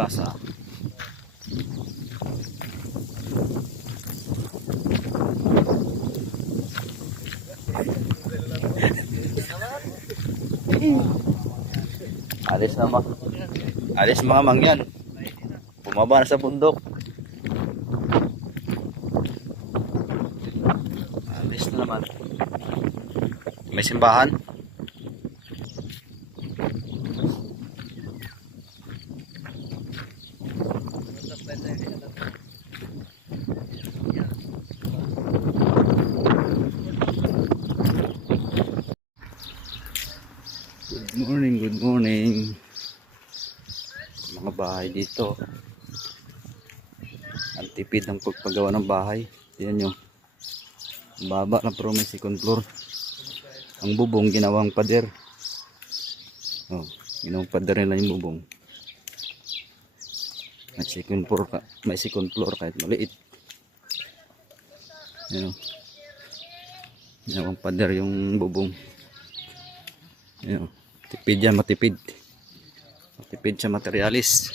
Plaza. Alis na alis mga mangyan. Bumaba na sa bundok. Alis na naman. May simbahan. Good morning. Mga bahay dito. Ang tipid ng pagpagawa ng bahay. Yan nyo. Baba na pero may second floor. Ang bubong ginawang pader. Oh, ginawang pader nila yung bubong. May second floor kahit maliit. Yan o. Ginawang pader yung bubong. Yan o. Tipid yan, matipid. Matipid sa materialis.